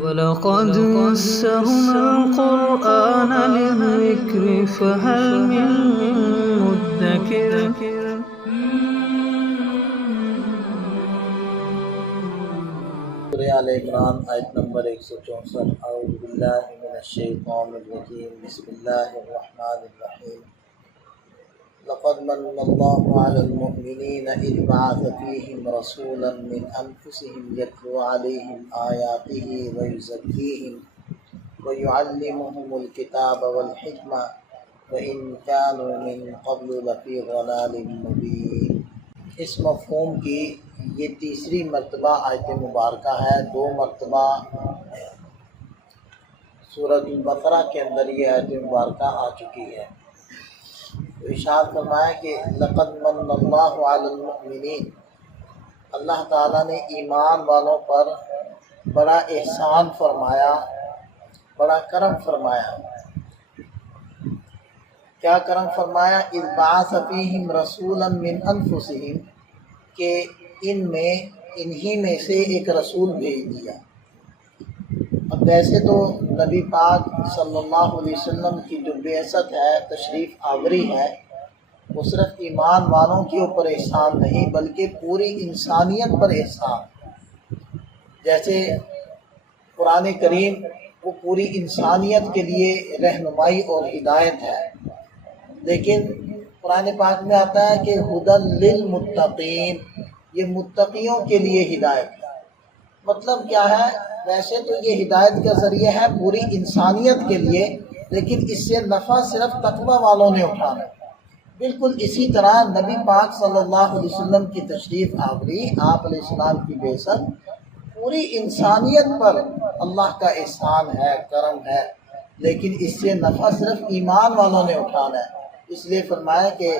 وَلَقَدْ يَسَّرْنَا الْقُرْآنَ لِلذِّكْرِ فَهَلْ مِن مُّدَّكِرٍ سورہ آل عمران آیت نمبر 164۔ اعوذ باللہ من الشیطان الرجیم، بسم اللہ الرحمن الرحیم۔ لقد من اللہ علی المؤمنین اذ بعث فیہم رسولا من انفسہم یتلو علیہم آیاتہ ویزکیہم ویعلمہم الکتاب والحکمہ وإن كانوا من قبل لفی ضلال مبین۔ اس مفہوم کی یہ تیسری مرتبہ آیت مبارکہ ہے۔ 2 مرتبہ سورۃ البقرہ کے اندر یہ آیت مبارکہ آ چکی ہے۔ تو ارشاد فرمایا کہ لقد من اللہ علی المؤمنین، اللہ تعالیٰ نے ایمان والوں پر بڑا احسان فرمایا، بڑا کرم فرمایا۔ کیا کرم فرمایا؟ اذ بعث فیہم رسولا من انفسہم، کہ انہی میں سے ایک رسول بھیج دیا۔ اب ویسے تو نبی پاک صلی اللہ علیہ وسلم کی جو بعثت ہے، تشریف آوری ہے، وہ صرف ایمان والوں کے اوپر احسان نہیں بلکہ پوری انسانیت پر احسان۔ جیسے قرآن کریم وہ پوری انسانیت کے لیے رہنمائی اور ہدایت ہے، لیکن قرآن پاک میں آتا ہے کہ ھدی للمتقین، یہ متقیوں کے لیے ہدایت ہے۔ مطلب کیا ہے؟ ویسے تو یہ ہدایت کا ذریعہ ہے پوری انسانیت کے لیے، لیکن اس سے نفع صرف تقوی والوں نے اٹھانا ہے۔ بالکل اسی طرح نبی پاک صلی اللہ علیہ وسلم کی تشریف آوری، آپ علیہ السلام کی بعثت، پوری انسانیت پر اللہ کا احسان ہے، کرم ہے، لیکن اس سے نفع صرف ایمان والوں نے اٹھانا ہے۔ اس لیے فرمایا کہ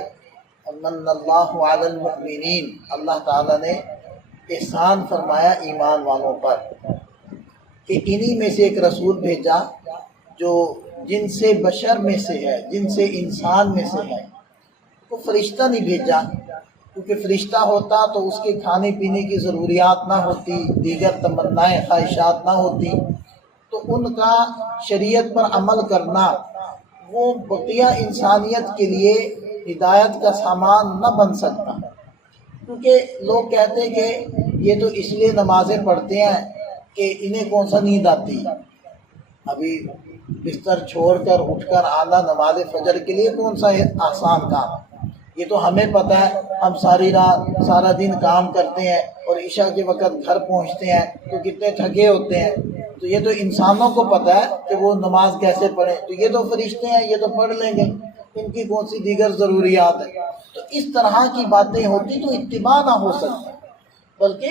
من اللہ علی المؤمنین، اللہ تعالیٰ نے احسان فرمایا ایمان والوں پر کہ انہی میں سے ایک رسول بھیجا جو جن سے بشر میں سے ہے، جن سے انسان میں سے ہے۔ وہ فرشتہ نہیں بھیجا، کیونکہ فرشتہ ہوتا تو اس کے کھانے پینے کی ضروریات نہ ہوتی، دیگر تمنائیں خواہشات نہ ہوتی، تو ان کا شریعت پر عمل کرنا وہ بقیہ انسانیت کے لیے ہدایت کا سامان نہ بن سکتا۔ کیونکہ لوگ کہتے ہیں کہ یہ تو اس لیے نمازیں پڑھتے ہیں کہ انہیں کون سا نیند آتی، ابھی بستر چھوڑ کر اٹھ کر آنا نماز فجر کے لیے کون سا آسان کام، یہ تو ہمیں پتہ ہے، ہم ساری رات سارا دن کام کرتے ہیں اور عشاء کے وقت گھر پہنچتے ہیں تو کتنے تھکے ہوتے ہیں، تو یہ تو انسانوں کو پتہ ہے کہ وہ نماز کیسے پڑھیں، تو یہ تو فرشتے ہیں، یہ تو پڑھ لیں گے، ان کی کون سی دیگر ضروریات ہیں۔ تو اس طرح کی باتیں ہوتی تو اتباع نہ ہو سکتی، بلکہ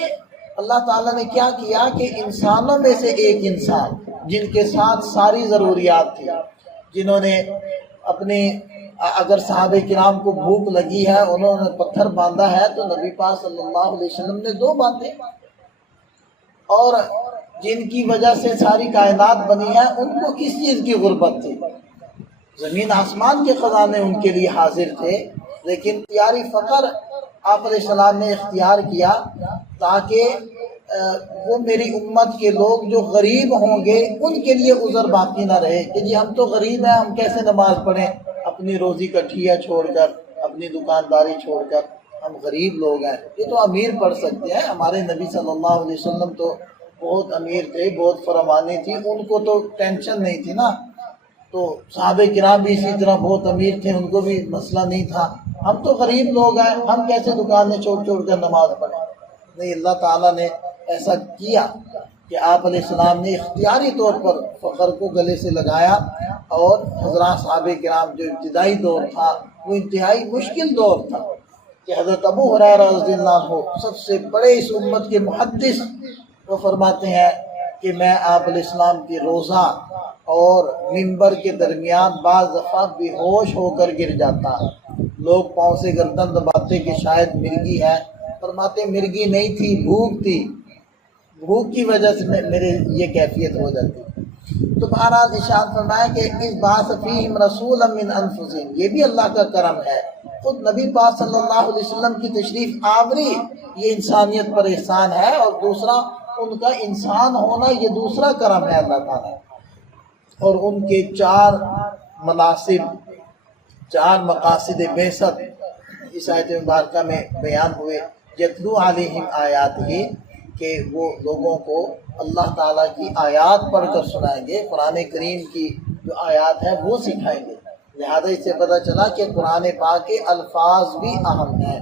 اللہ تعالیٰ نے کیا کیا کہ انسانوں میں سے ایک انسان جن کے ساتھ ساری ضروریات تھی، جنہوں نے اپنے اگر صحابہ کرام کو بھوک لگی ہے، انہوں نے پتھر باندھا ہے تو نبی پاک صلی اللہ علیہ وسلم نے 2 باندھے، اور جن کی وجہ سے ساری کائنات بنی ہے ان کو کس چیز کی غربت تھی؟ زمین آسمان کے خزانے ان کے لیے حاضر تھے، لیکن اختیاری فقر آپ علیہ السلام نے اختیار کیا تاکہ وہ میری امت کے لوگ جو غریب ہوں گے ان کے لیے عذر باقی نہ رہے کہ جی ہم تو غریب ہیں، ہم کیسے نماز پڑھیں، اپنی روزی کا ٹھیا چھوڑ کر، اپنی دکانداری چھوڑ کر، ہم غریب لوگ ہیں، یہ تو امیر پڑھ سکتے ہیں۔ ہمارے نبی صلی اللہ علیہ وسلم تو بہت امیر تھے، بہت فراوانی تھی، ان کو تو ٹینشن نہیں تھی نا، تو صحابہ کرام بھی اسی طرح بہت امیر تھے، ان کو بھی مسئلہ نہیں تھا، ہم تو غریب لوگ ہیں، ہم کیسے دکانیں چھوڑ چھوڑ کر نماز پڑھیں۔ نہیں، اللہ تعالیٰ نے ایسا کیا کہ آپ علیہ السلام نے اختیاری طور پر فقر کو گلے سے لگایا، اور حضرات صحابہ کرام جو ابتدائی دور تھا وہ انتہائی مشکل دور تھا کہ حضرت ابو ہریرہ رضی اللہ عنہ سب سے بڑے اس امت کے محدث، وہ فرماتے ہیں کہ میں آپ علیہ السلام کی روزہ اور منبر کے درمیان بعض دفعہ بے ہوش ہو کر گر جاتا، لوگ پاؤں سے گردن دباتے کہ شاید مرگی ہے، فرماتے مرگی نہیں تھی، بھوک تھی، بھوک کی وجہ سے میرے یہ کیفیت ہو جاتی۔ تو بہرحال ارشاد فرمایا کہ اس بعث فیہم رسولا من انفسہم، یہ بھی اللہ کا کرم ہے، خود نبی پاک صلی اللہ علیہ وسلم کی تشریف آوری یہ انسانیت پر احسان ہے، اور دوسرا ان کا انسان ہونا یہ دوسرا کرم ہے اللہ تعالیٰ، اور ان کے 4 مناصب، 4 مقاصد بعثت اس آیت مبارکہ میں بیان ہوئے۔ یتلو علیہم آیات ہی، کہ وہ لوگوں کو اللہ تعالیٰ کی آیات پڑھ کر سنائیں گے، قرآن کریم کی جو آیات ہیں وہ سکھائیں گے۔ لہذا اس سے پتہ چلا کہ قرآن پاک کے الفاظ بھی اہم ہیں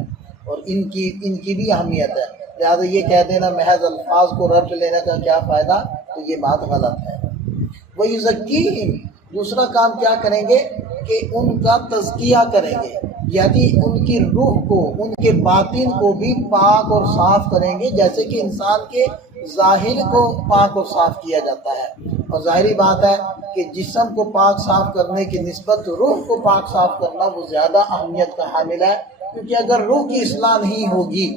اور ان کی بھی اہمیت ہے۔ لہذا یہ کہہ دینا محض الفاظ کو رٹ لینے کا کیا فائدہ، تو یہ بات غلط ہے۔ وَيُزَكِّيهِمْ، دوسرا کام کیا کریں گے کہ ان کا تزکیہ کریں گے، یعنی ان کی روح کو، ان کے باطن کو بھی پاک اور صاف کریں گے، جیسے کہ انسان کے ظاہر کو پاک اور صاف کیا جاتا ہے۔ اور ظاہری بات ہے کہ جسم کو پاک صاف کرنے کی نسبت روح کو پاک صاف کرنا وہ زیادہ اہمیت کا حامل ہے، کیونکہ اگر روح کی اصلاح نہیں ہوگی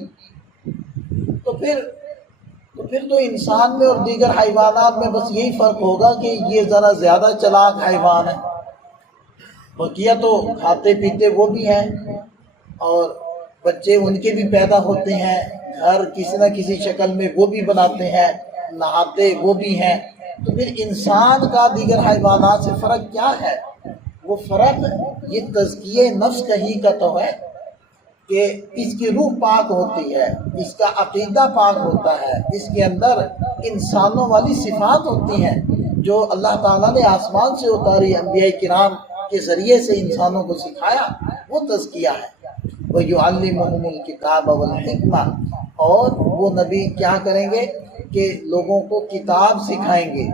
تو پھر تو انسان میں اور دیگر حیوانات میں بس یہی فرق ہوگا کہ یہ ذرا زیادہ چلاک حیوان ہے، بقیہ تو کھاتے پیتے وہ بھی ہیں اور بچے ان کے بھی پیدا ہوتے ہیں، گھر کسی نہ کسی شکل میں وہ بھی بناتے ہیں، نہاتے وہ بھی ہیں۔ تو پھر انسان کا دیگر حیوانات سے فرق کیا ہے؟ وہ فرق یہ تزکیہ نفس کا ہی کا تو ہے کہ اس کی روح پاک ہوتی ہے، اس کا عقیدہ پاک ہوتا ہے، اس کے اندر انسانوں والی صفات ہوتی ہیں جو اللہ تعالیٰ نے آسمان سے اتاری، انبیاء کرام کے ذریعے سے انسانوں کو سکھایا، وہ تزکیہ ہے۔ وَيُعَلِّمُهُمُ الْكِتَابَ وَالْحِكْمَةَ، اور وہ نبی کیا کریں گے کہ لوگوں کو کتاب سکھائیں گے،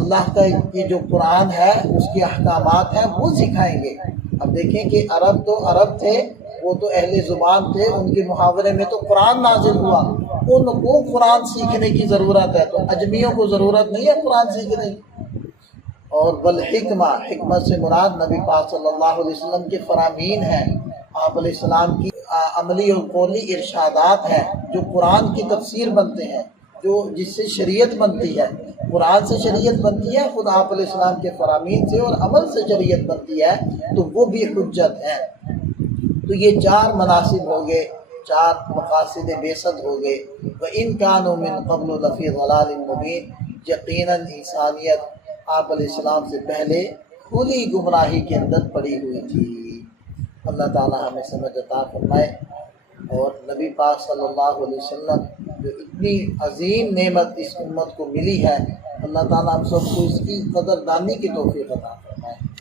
اللہ کا یہ جو قرآن ہے اس کے احکامات ہیں وہ سکھائیں گے۔ اب دیکھیں کہ عرب تو عرب تھے، وہ تو اہل زبان تھے، ان کے محاورے میں تو قرآن نازل ہوا، ان کو قرآن سیکھنے کی ضرورت ہے، تو اجمیوں کو ضرورت نہیں ہے قرآن سیکھنے کی۔ اور والحکمہ، حکمت سے مراد نبی پاک صلی اللہ علیہ وسلم کے فرامین ہیں، آپ علیہ السلام کی عملی اور قولی ارشادات ہیں جو قرآن کی تفسیر بنتے ہیں، جو جس سے شریعت بنتی ہے، قرآن سے شریعت بنتی ہے، خود آپ علیہ السلام کے فرامین سے اور عمل سے شریعت بنتی ہے، تو وہ بھی حجت ہے۔ تو یہ 4 مناصب ہو گئے، 4 مقاصد بعثت ہو گئے۔ وَإِن كَانُوا مِن قَبْلُ لَفِي ضَلَالٍ مُبِينٍ، یقیناً انسانیت آپ علیہ السلام سے پہلے کھلی گمراہی کے اندر پڑی ہوئی تھی۔ اللہ تعالیٰ ہمیں سمجھ عطا فرمائے، اور نبی پاک صلی اللہ علیہ وسلم جو اتنی عظیم نعمت اس امت کو ملی ہے، اللہ تعالیٰ ہم سب کو اس کی قدردانی کی توفیق عطا فرمائے۔